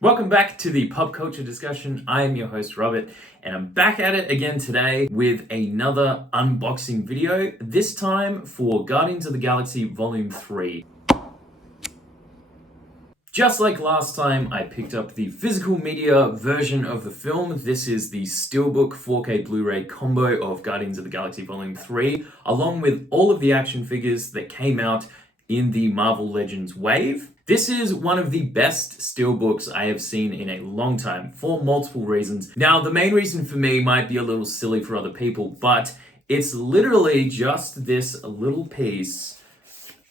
Welcome back to the pop culture discussion. I am your host Robert, and I'm back at it again today with another unboxing video, this time for Guardians of the Galaxy Volume 3. Just like last time, I picked up the physical media version of the film. This is the Steelbook 4K Blu-ray combo of Guardians of the Galaxy Volume 3, along with all of the action figures that came out in the Marvel Legends wave. This is one of the best steelbooks I have seen in a long time for multiple reasons. Now, the main reason for me might be a little silly for other people, but it's literally just this little piece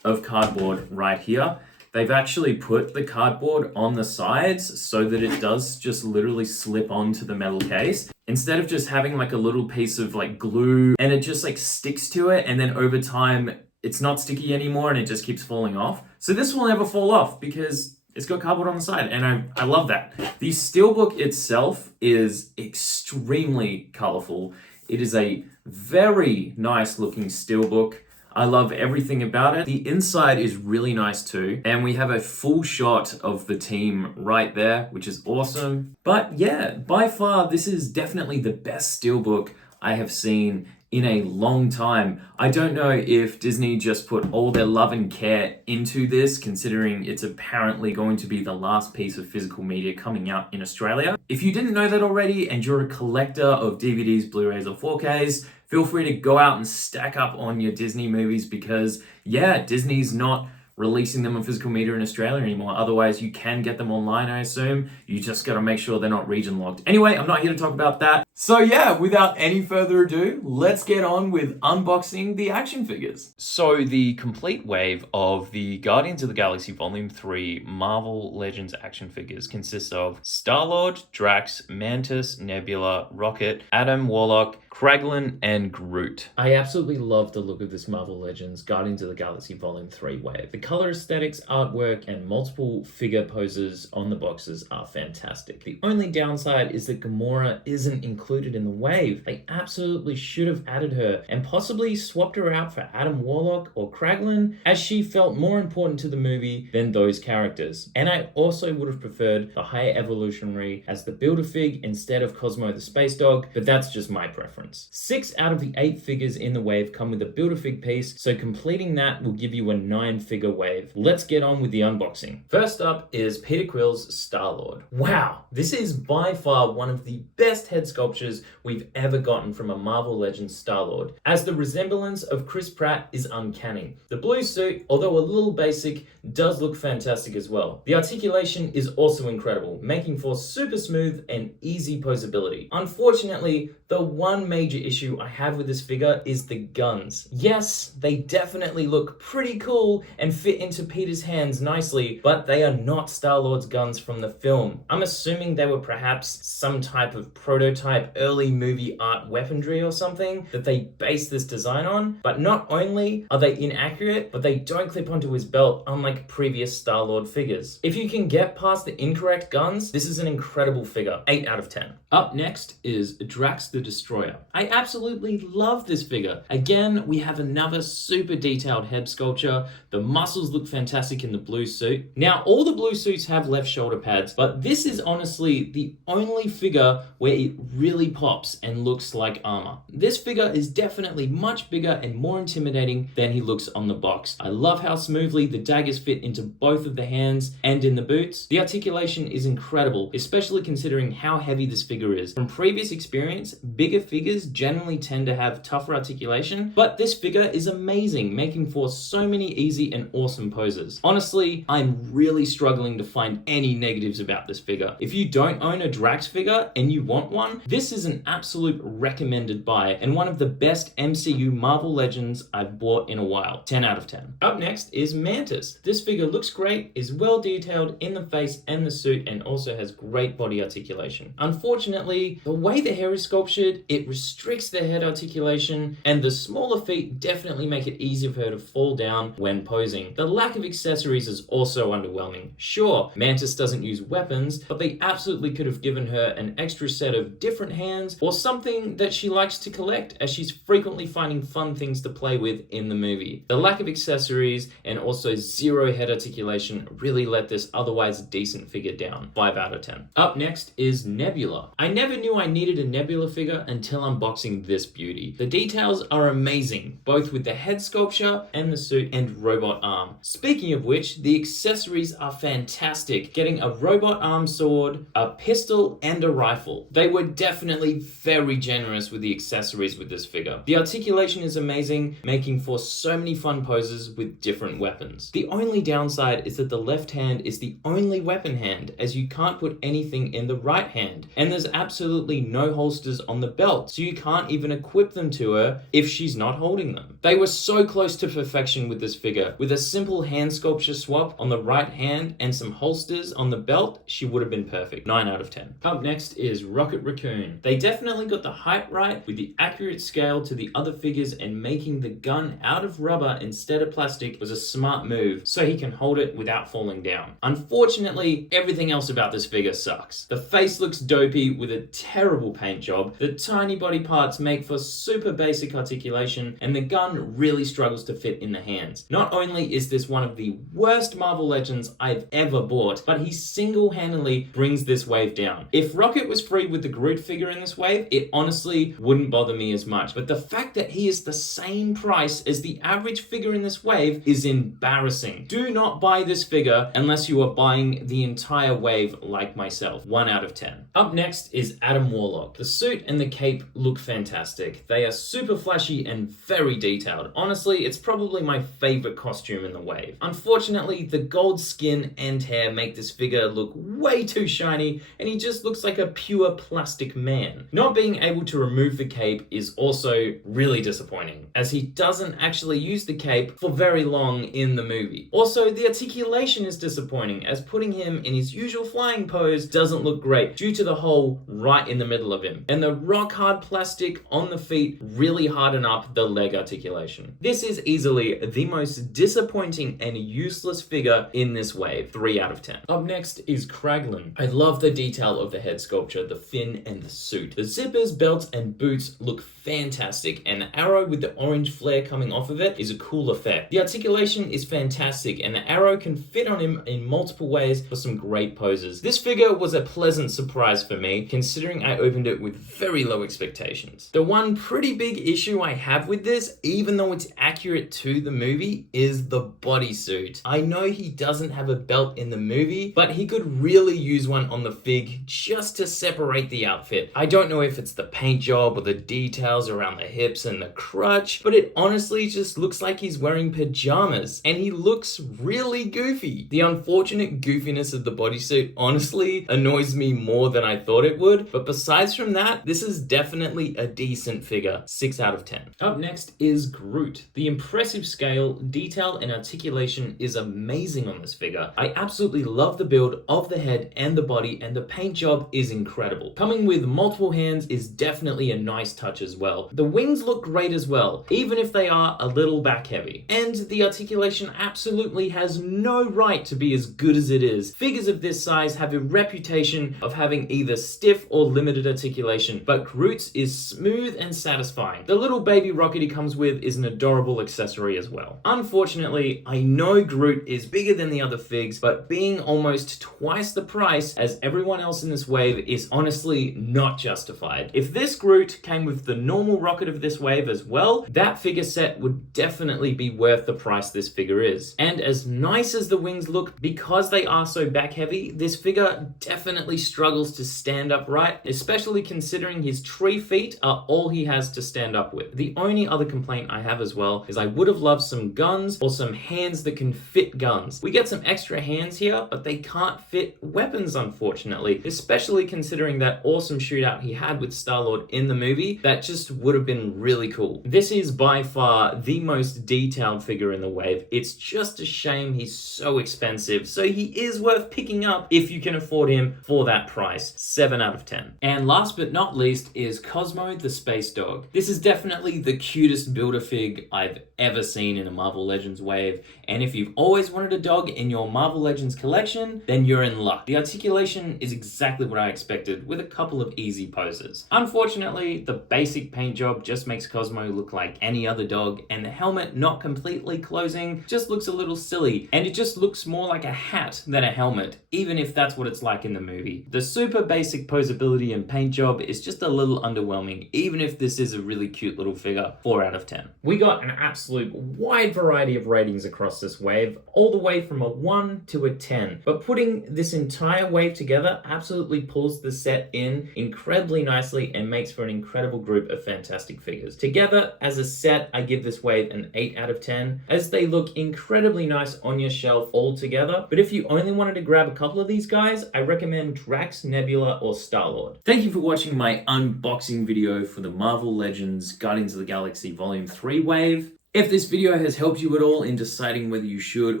of cardboard right here. They've actually put the cardboard on the sides so that it does just literally slip onto the metal case. Instead of just having like a little piece of like glue and it just like sticks to it, and then over time it's not sticky anymore and it just keeps falling off. So this will never fall off because it's got cardboard on the side, and I love that. The steelbook itself is extremely colorful. It is a very nice looking steelbook. I love everything about it. The inside is really nice too, and we have a full shot of the team right there, which is awesome. But yeah, by far this is definitely the best steelbook I have seen in a long time. I don't know if Disney just put all their love and care into this, considering it's apparently going to be the last piece of physical media coming out in Australia. If you didn't know that already and you're a collector of DVDs, Blu-rays, or 4Ks, feel free to go out and stack up on your Disney movies because, yeah, Disney's not releasing them on physical media in Australia anymore. Otherwise, you can get them online, I assume. You just gotta make sure they're not region locked. Anyway, I'm not here to talk about that. So yeah, without any further ado, let's get on with unboxing the action figures. So the complete wave of the Guardians of the Galaxy Volume 3 Marvel Legends action figures consists of Star-Lord, Drax, Mantis, Nebula, Rocket, Adam Warlock, Kraglin, and Groot. I absolutely love the look of this Marvel Legends Guardians of the Galaxy Volume 3 wave. The color aesthetics, artwork, and multiple figure poses on the boxes are fantastic. The only downside is that Gamora isn't included in the wave. They absolutely should have added her and possibly swapped her out for Adam Warlock or Kraglin, as she felt more important to the movie than those characters. And I also would have preferred the Higher Evolutionary as the Build-A-Fig instead of Cosmo the Space Dog, but that's just my preference. 6 out of the 8 figures in the wave come with a Build-A-Fig piece, so completing that will give you a 9-figure wave. Let's get on with the unboxing. First up is Peter Quill's Star-Lord. Wow, this is by far one of the best head sculptures we've ever gotten from a Marvel Legends Star-Lord, as the resemblance of Chris Pratt is uncanny. The blue suit, although a little basic, does look fantastic as well. The articulation is also incredible, making for super smooth and easy posability. Unfortunately, the one major issue I have with this figure is the guns. Yes, they definitely look pretty cool and fit into Peter's hands nicely, but they are not Star-Lord's guns from the film. I'm assuming they were perhaps some type of prototype early movie art weaponry or something that they based this design on, but not only are they inaccurate, but they don't clip onto his belt unlike previous Star-Lord figures. If you can get past the incorrect guns, this is an incredible figure. 8 out of 10. Up next is Drax the Destroyer. I absolutely love this figure. Again, we have another super detailed head sculpture. The muscles look fantastic in the blue suit. Now, all the blue suits have left shoulder pads, but this is honestly the only figure where it really pops and looks like armor. This figure is definitely much bigger and more intimidating than he looks on the box. I love how smoothly the daggers fit into both of the hands and in the boots. The articulation is incredible, especially considering how heavy this figure is. From previous experience, bigger figures generally tend to have tougher articulation, but this figure is amazing, making for so many easy and awesome poses. Honestly, I'm really struggling to find any negatives about this figure. If you don't own a Drax figure and you want one, this is an absolute recommended buy and one of the best MCU Marvel Legends I've bought in a while. 10 out of 10. Up next is Mantis. This figure looks great, is well detailed in the face and the suit, and also has great body articulation. Unfortunately, the way the hair is sculptured, it restricts the head articulation, and the smaller feet definitely make it easier for her to fall down when posing. The lack of accessories is also underwhelming. Sure, Mantis doesn't use weapons, but they absolutely could have given her an extra set of different different hands, or something that she likes to collect, as she's frequently finding fun things to play with in the movie. The lack of accessories and also zero head articulation really let this otherwise decent figure down. 5 out of 10. Up next is Nebula. I never knew I needed a Nebula figure until unboxing this beauty. The details are amazing, both with the head sculpture and the suit and robot arm. Speaking of which, the accessories are fantastic, getting a robot arm sword, a pistol, and a rifle. They were definitely very generous with the accessories with this figure. The articulation is amazing, making for so many fun poses with different weapons. The only downside is that the left hand is the only weapon hand, as you can't put anything in the right hand, and there's absolutely no holsters on the belt, so you can't even equip them to her if she's not holding them. They were so close to perfection with this figure. With a simple hand sculpture swap on the right hand and some holsters on the belt, she would have been perfect. 9 out of 10. Up next is Rocket Raccoon. They definitely got the height right with the accurate scale to the other figures, and making the gun out of rubber instead of plastic was a smart move so he can hold it without falling down. Unfortunately, everything else about this figure sucks. The face looks dopey with a terrible paint job, the tiny body parts make for super basic articulation, and the gun really struggles to fit in the hands. Not only is this one of the worst Marvel Legends I've ever bought, but he single-handedly brings this wave down. If Rocket was free with the Groot figure in this wave, it honestly wouldn't bother me as much, but the fact that he is the same price as the average figure in this wave is embarrassing. Do not buy this figure unless you are buying the entire wave like myself. 1 out of 10. Up next is Adam Warlock. The suit and the cape look fantastic. They are super flashy and very detailed. Honestly, it's probably my favorite costume in the wave. Unfortunately, the gold skin and hair make this figure look way too shiny, and he just looks like a pure plastic man. Not being able to remove the cape is also really disappointing, as he doesn't actually use the cape for very long in the movie. Also, the articulation is disappointing, as putting him in his usual flying pose doesn't look great due to the hole right in the middle of him, and the rock hard plastic on the feet really harden up the leg articulation. This is easily the most disappointing and useless figure in this wave. 3 out of 10. Up next is Kraglin. I love the detail of the head sculpture, the fin, and the suit. The zippers, belts, and boots look fantastic, and the arrow with the orange flare coming off of it is a cool effect. The articulation is fantastic, and the arrow can fit on him in multiple ways for some great poses. This figure was a pleasant surprise for me, considering I opened it with very low expectations. The one pretty big issue I have with this, even though it's accurate to the movie, is the bodysuit. I know he doesn't have a belt in the movie, but he could really use one on the fig just to separate the outfit. I don't know if it's the paint job or the details around the hips and the crutch, but it honestly just looks like he's wearing pajamas, and he looks really goofy. The unfortunate goofiness of the bodysuit honestly annoys me more than I thought it would, but besides from that, this is definitely a decent figure. 6 out of 10. Up next is Groot. The impressive scale, detail, and articulation is amazing on this figure. I absolutely love the build of the head and the body, and the paint job is incredible. Coming with multiple hands is definitely a nice touch as well. The wings look great as well, even if they are a little back heavy. And the articulation absolutely has no right to be as good as it is. Figures of this size have a reputation of having either stiff or limited articulation, but Groot's is smooth and satisfying. The little baby rocket he comes with is an adorable accessory as well. Unfortunately, I know Groot is bigger than the other figs, but being almost twice the price as everyone else in this wave is honestly not justified. If this Groot came with the normal rocket of this wave as well, that figure set would definitely be worth the price this figure is. And as nice as the wings look, because they are so back heavy, this figure definitely struggles to stand upright, especially considering his tree feet are all he has to stand up with. The only other complaint I have as well is I would have loved some guns or some hands that can fit guns. We get some extra hands here, but they can't fit weapons, unfortunately, especially considering that awesome shootout he had with Star-Lord in the movie. That just would have been really cool. This is by far the most detailed figure in the wave. It's just a shame he's so expensive, so he is worth picking up if you can afford him for that price. 7 out of 10. And last but not least is Cosmo the space dog. This is definitely the cutest build Build-A-Fig I've ever seen in a Marvel Legends wave, and if you've always wanted a dog in your Marvel Legends collection, then you're in luck. The articulation is exactly what I expected, with a couple of easy poses. Unfortunately, the basic paint job just makes Cosmo look like any other dog, and the helmet not completely closing just looks a little silly, and it just looks more like a hat than a helmet, even if that's what it's like in the movie. The super basic posability and paint job is just a little underwhelming, even if this is a really cute little figure. 4 out of 10. We got an absolute wide variety of ratings across this wave, all the way from a 1 to a 10. But putting this entire wave together absolutely pulls the set in incredibly nicely and makes for an incredible group of fantastic figures. Together, as a set, I give this wave an 8 out of 10, as they look incredibly nice on your shelf all together. But if you only wanted to grab a couple of these guys, I recommend Drax, Nebula, or Star-Lord. Thank you for watching my unboxing video for the Marvel Legends Guardians of the Galaxy Volume 3 wave. If this video has helped you at all in deciding whether you should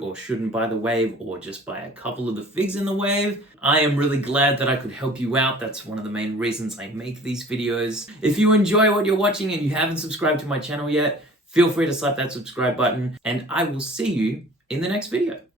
or shouldn't buy the wave, or just buy a couple of the figs in the wave, I am really glad that I could help you out. That's one of the main reasons I make these videos. If you enjoy what you're watching and you haven't subscribed to my channel yet, feel free to slap that subscribe button, and I will see you in the next video.